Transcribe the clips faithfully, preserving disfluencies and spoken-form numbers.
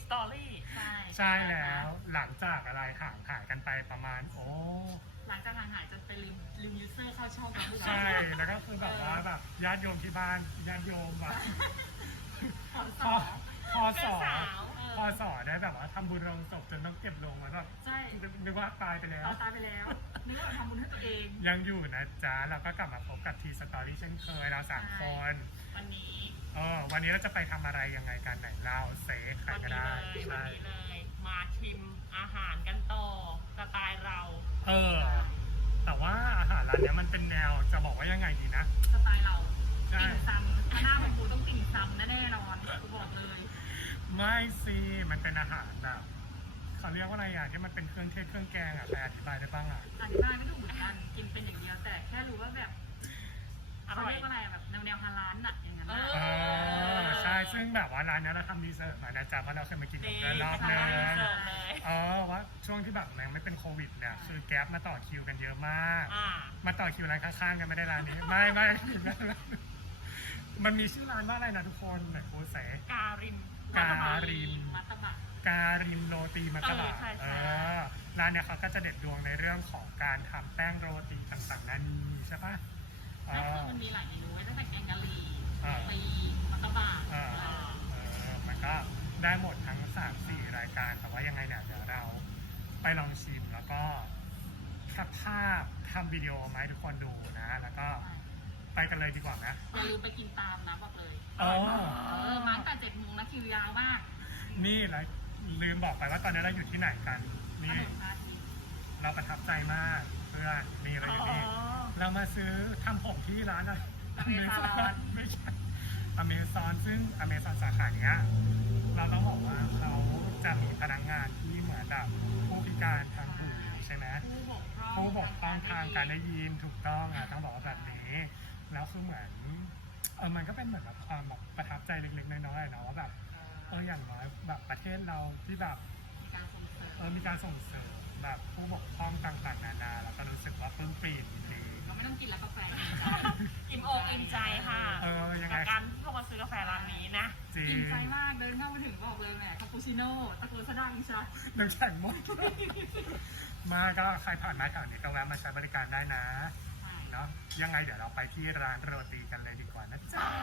สตอรี่ใช่ใช่แล้วหลังจากอะไรห่างหายกันไปประมาณโอ้หลังจากห่างหายจนไปลืมลืมยูเซอร์เข้าช่องแล้วใช่แล้วก็คือแบบว่าแบบญาติโยมที่บ้านญาติโยมแบบพอพอสอพอสอได้แบบว่าทำบุญลงศพจนต้องเก็บลงแล้วแบบใช่นึกว่าตายไปแล้วตายไปแล้วนึกว่าทำบุญให้ตัวเองยังอยู่นะจ๊ะเราก็กลับมาพบกับทีสตอรี่เช่นเคยเราสามคนวันนี้เออวันนี้เราจะไปทำอะไรยังไงกันไหนเล่าเซฟใครก็ได้วันนี้เลยมาชิมอาหารกันต่อสไตล์เราเออแต่ว่าอาหารร้านนี้มันเป็นแนวจะบอกว่ายังไงดีนะสไตล์เราติ่งซำถ้าหน้ามันปูต้องติ่งซำแน่นอนกูบอกเลยไม่สิมันเป็นอาหารแบบเขาเรียกว่าอะไรอ่ะที่มันเป็นเครื่องเทศเครื่องแกงอ่ะใครอธิบายได้บ้างอ่ะอธิบายไม่ถูกเหมือนกันกินเป็นอย่างเดียวแต่แค่รู้ว่าแบบเขาเรียกว่าอะไรแบบแนวแนวฮาลาลน่ะอย่างนั้นเออใช่ซึ่งแบบว่าร้านนี้เราทำรีเสิร์ชมานะจ๊ะเพราะเราเคยมากินกับเพื่อนรอบนึงเออว่าช่วงที่แบบยังไม่เป็นโควิดเนี่ยคือแก๊ปมาต่อคิวกันเยอะมากมาต่อคิวร้านข้างๆกันไม่ได้ร้านนี้ไม่ไม่มันมีชื่อร้านว่าอะไรนะทุกคนไหนโค้ชแสการินการินมัตตบะการินโรตีมัตตบะเออร้านเนี่ยเขาก็จะเด็ดดวงในเรื่องของการทำแป้งโรตีต่างๆนั่นนี่ใช่ปะก็คือมันมีหลายเมนูไว้ตั้งแต่แกงกะหรี่ตีมัตตบะเออมันก็ได้หมดทั้งสามสี่รายการแต่ว่ายังไงเนี่ยเดี๋ยวเราไปลองชิมแล้วก็แคปภาพทำวิดีโอมาให้ทุกคนดูนะแล้วก็ไปกันเลยดีกว่านะอย่าลืมไปกินตามนะบอกเลยเออมาตั้งแต่เจ็ดโมงนะคิวยาวมากนี่แล้วลืมบอกไปว่าตอนนี้เราอยู่ที่ไหนกันนี่เราประทับใจมากเพื่อนนี่เราอยู่นี่เรามาซื้อทำผมที่ร้านอะไรอเมซอนไม่ใช่อเมซอนซึ่งอเมซอนสาขาเนี้ยเราต้องบอกว่าเขาจะมีพนักงานที่เหมือนแบบผู้พิการทางหูใช่ไหมผู้บกพร่องทางการได้ยินถูกต้องอ่ะต้องบอกว่าแบบนี้แล้วคือเหมือนเออมันก็เป็นเหมือนแบบความแบบประทับใจเล็กๆน้อยๆนะว่าแบบเอออย่างน้อยแบบประเทศเราที่แบบเออมีการส่งเสริมแบบผู้บกพร่องต่างๆนานาแล้วก็รู้สึกว่าปลื้มปริ่มดีเราไม่ต้องกินแล้วกาแฟอิ่มอกอิ่มใจค่ะเออยังไงการที่เรามาซื้อกาแฟร้านนี้นะอิ่มใจมากเดินเข้ามาถึงบอกเลยแหมคาปูชิโน่ตะโกนสะดังใช่น้ำแข็งหมดมาก็ใครผ่านมาแถวนี้ก็แวะมาใช้บริการได้นะเนาะยังไงเดี๋ยวเราไปที่ร้านโรตีกันเลยดีกว่านะจ๊ะ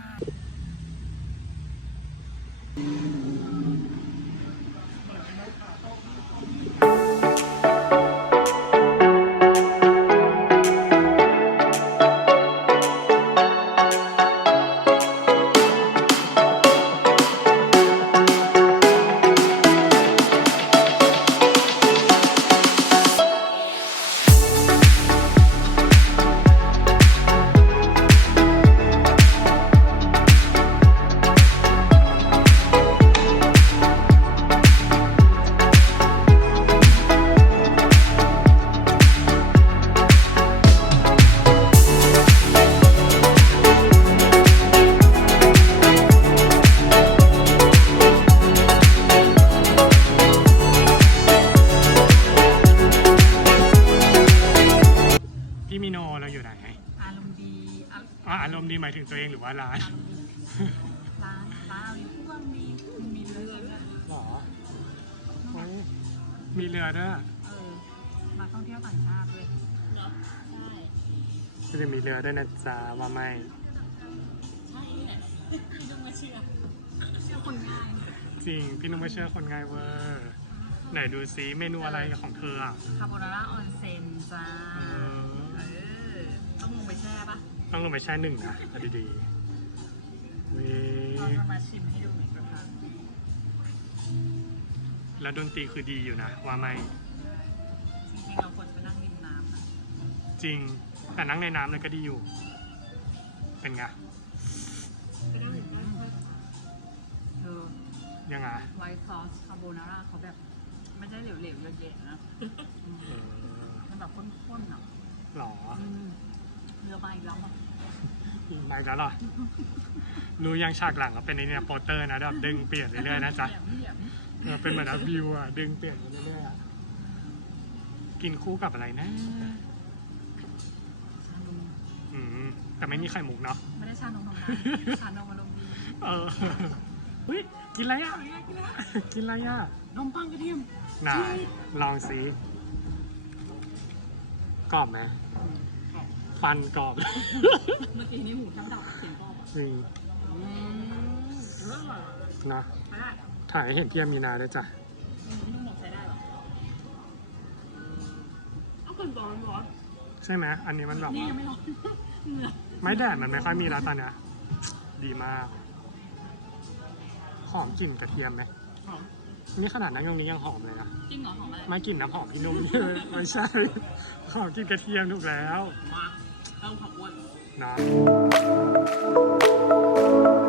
พี่มิโนเราอยู่ไหนอารมณ์ดีอ๋ออารมณ์ดีหมายถึงตัวเองหรือว่าร้านร้านร้านมีพวกมีมีเรือด้วยหรอมีเรือด้วยเออมาท่องเที่ยวต่างชาติด้วยเนาะใช่จะมีเรือด้วยนะจ๊ะว่าไม่ใช่แหละพี่นุ่มมาเชื่อเชื่อคนง่ายจริงพี่นุ่มมาเชื่อคนง่ายเวอร์ไหนดูซิเมนูอะไรของเธออ่ะคาโบนาร่าออนเซนจ้าต้องลงไปแช่ปะต้องลงไปแช่หนึ่งนะเอาดีๆนี่เราจะมาชิมให้ดูหน่อยนะคะแล้วดนตรีคือดีอยู่นะว่าไม่จริงๆเราควรจะไปนั่งริมน้ำนะจริงแต่นั่งในน้ำเลยก็ดีอยู่เป็นไงไปนั่งริมน้ำเออยังไงไวท์ซอสคาโบนาร่าเขาแบบไม่ใช่เหลวๆเย็นๆนะมันแบบข้นๆอ่ะหรอเรือใบแล้วมั้งใบแล้วหรอรู้ยังฉากหลังก็เป็นในเนี่ยโปสเตอร์นะแบบดึงเปลี่ยนเรื่อยๆนะจ๊ะเป็นเหมือนวิวอ่ะดึงเปลี่ยนเรื่อยๆกินคู่กับอะไรนะชานมอืมแต่ไม่มีไข่มุกเนาะไม่ได้ชานมธรรมดาชานมอารมณ์ดีเออเฮ้ยกินอะไรอ่ะกินอะไรอ่ะนมปังกระเทียมไหนลองสิกรอบไหมฟันกรอบเมื่อกี้นี้หมูทั้งดอกเสียงกรอบอ่ะจริงอืมเลิศอ่ะนะไม่ได้ถ่ายให้เห็นพี่อามีนาด้วยจ้ะอืมพี่นุ่มบอกใช้ได้เหรอเอาเกินร้อนร้อนใช่ไหมอันนี้มันแบบนี่ว่ายังไม่ร้อนเหงื่อไม้แดดมันไม่ค่อยมีแล้วตอนเนี้ยดีมากหอมกลิ่นกระเทียมไหมหอมนี่ขนาดนั้นตรงนี้ยังหอมเลยนะจริงเหรอหอมอะไรไม่กลิ่นน้ำหอมพี่นุ่ม ไม่ใช่หอมกลิ่นกระเทียมถูกแล้วมาเต้าผักอ้วนเนาะ